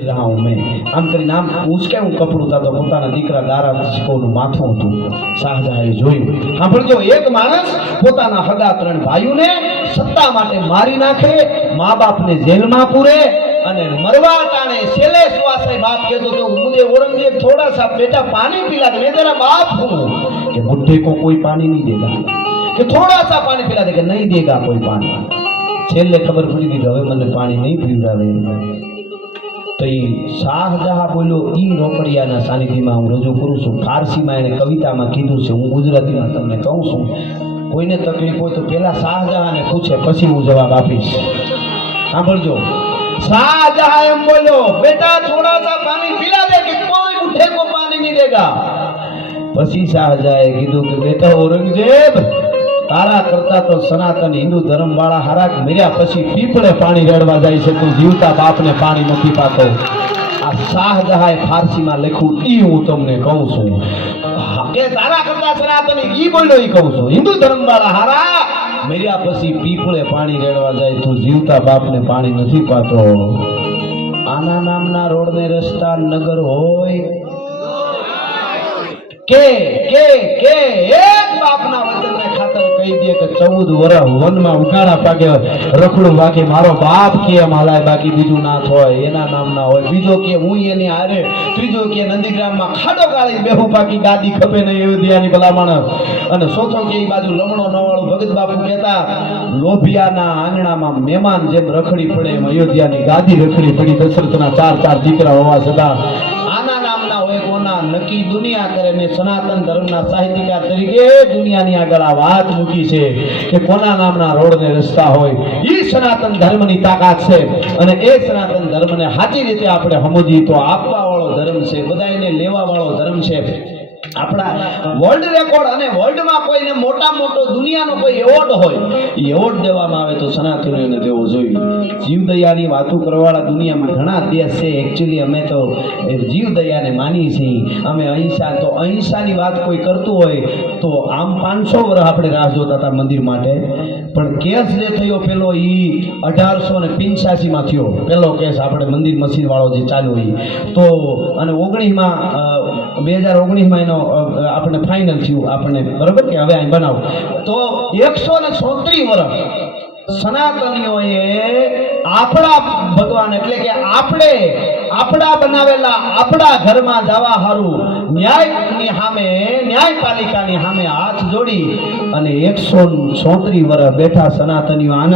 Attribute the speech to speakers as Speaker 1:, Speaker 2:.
Speaker 1: રहा હું મેં આમ કરીને આમ ઉચકે હું કપડું તો પોતાના દીકરા દારા સિકોનું માથું હતું શાહજહાએ જોયું સાંભળજો એક માણસ પોતાના હગા ત્રણ ભાઈઓને સત્તા માટે મારી નાખે મા બાપને જેલમાં પૂરે અને મરવા ટાણે છેલ્લે શ્વાસે બાપ કહેતો તો મુજે ઓરંગજેબ થોડા સા બેટા પાણી પીલા મેં તેરા બાપ હું કે બુઢે કો કોઈ પાણી નહીં દેગા કે થોડા સા પાણી પીલા દેગા નહીં દેગા કોઈ પાણી છેલ્લે ખબર પડી દીધી હવે મને પાણી નહીં પીવડાવે તો એ શાહજહાં બોલ્યો એ રોકડિયાના સાનિધ્યમાં હું રજૂ કરું છું. ફારસીમાં એને કવિતામાં કીધું છે, હું ગુજરાતીમાં તમને કહું છું. કોઈને તકલીફ હોય તો પહેલાં શાહજહાંને પૂછે, પછી હું જવાબ આપીશ. સાંભળજો. શાહજહાં એમ બોલ્યો, બેટા, થોડા સા પાણી પીલા દે કે કોઈ ઉઠે કો પાણી નહીં દેગા. પછી શાહજહાએ કીધું કે, બેટા, ઔરંગઝેબ તારા કરતા તો સનાતન હિન્દુ ધર્મ વાળા હારા મર્યા પછી પીપળે પાણી રેડવા જાય છે, તું જીવતા બાપને પાણી નથી પાતો. આ શાહજહાએ ફારસીમાં લખ્યું, ઈ હું તમને કહું છું. કે તારા કરતા સનાતન ઈ બોલ્યો, ઈ કહું છું. હિન્દુ ધર્મ વાળા હારા મર્યા પછી પીપળે પાણી રેડવા જાય, તું જીવતા બાપને પાણી નથી પાતો. આના નામના રોડને રસ્તા નગર હોય. કે કે કે, એક બાપના વચનને કહી દે કે ચૌદ વર્ષ વનમાં ઉકાળા પાકે રખડું બાકી મારો બાપ કે એમ બાકી બીજું ના હોય એના નામના હોય. બીજો કે હું એની હારે, ત્રીજો કે નંદીગ્રામમાં ખાડો કાળી બેહું બાકી, ગાદી ખપે નહીં દિયાની ભલામણ. અને ચોથો કે એ બાજુ લમણો નવાળું ભગત બાપુ કહેતા, લોભિયાના આંગણામાં મહેમાન જેમ રખડી પડે એમ અયોધ્યાની ગાદી રખડી પડી, દશરથના ચાર ચાર દીકરા હોવા છતાં નક્કી દુનિયા કરે મેં સનાતન ધર્મના સાહિત્યકાર તરીકે દુનિયાની આગળ આ વાત મૂકી છે કે કોના નામના રોડ ને રસ્તા હોય. એ સનાતન ધર્મની તાકાત છે અને એ સનાતન ધર્મને સાચી રીતે આપણે સમજીએ તો આપવા વાળો ધર્મ છે બધાને લેવા વાળો ધર્મ છે. આપણા વર્લ્ડ રેકોર્ડ અને વર્લ્ડમાં કોઈને મોટા મોટો દુનિયાનો કોઈ એવોર્ડ હોય એવોર્ડ દેવામાં આવે તો સનાતનીઓને દેવો જોઈએ. જીવદયાની વાતો કરવાવાળા દુનિયામાં ઘણા દેશ છે. એકચ્યુઅલી અમે તો જીવદયાને માની છીએ. અમે અહિંસા, તો અહિંસાની વાત કોઈ કરતું હોય, તો આમ પાંચસો વર્ષ આપણે રાહ જોતા હતા મંદિર માટે. પણ કેસ જે થયો પેલો એ અઢારસો ને પિંચાસીમાં થયો. પેલો કેસ આપણે મંદિર મસ્જિદ વાળો જે ચાલ્યો એ તો અને ઓગણીસમાં બે હજાર ઓગણીસમાં એનો આપણે ફાઇનલ થયું, આપણને, બરોબર કે? હવે બનાવો. તો એકસો ને છોત્રીસ વર્ષ સનાતનીઓએ આપણા ભગવાન, એટલે કે આપણે, આપણા બનાવેલા આપણા ઘરમાં જવા હારું ન્યાયની સામે ન્યાયપાલિકાની સામે હાથ જોડી અને એકસો ચોત્રીસ વર્ષ બેઠા સનાતનીઓ આના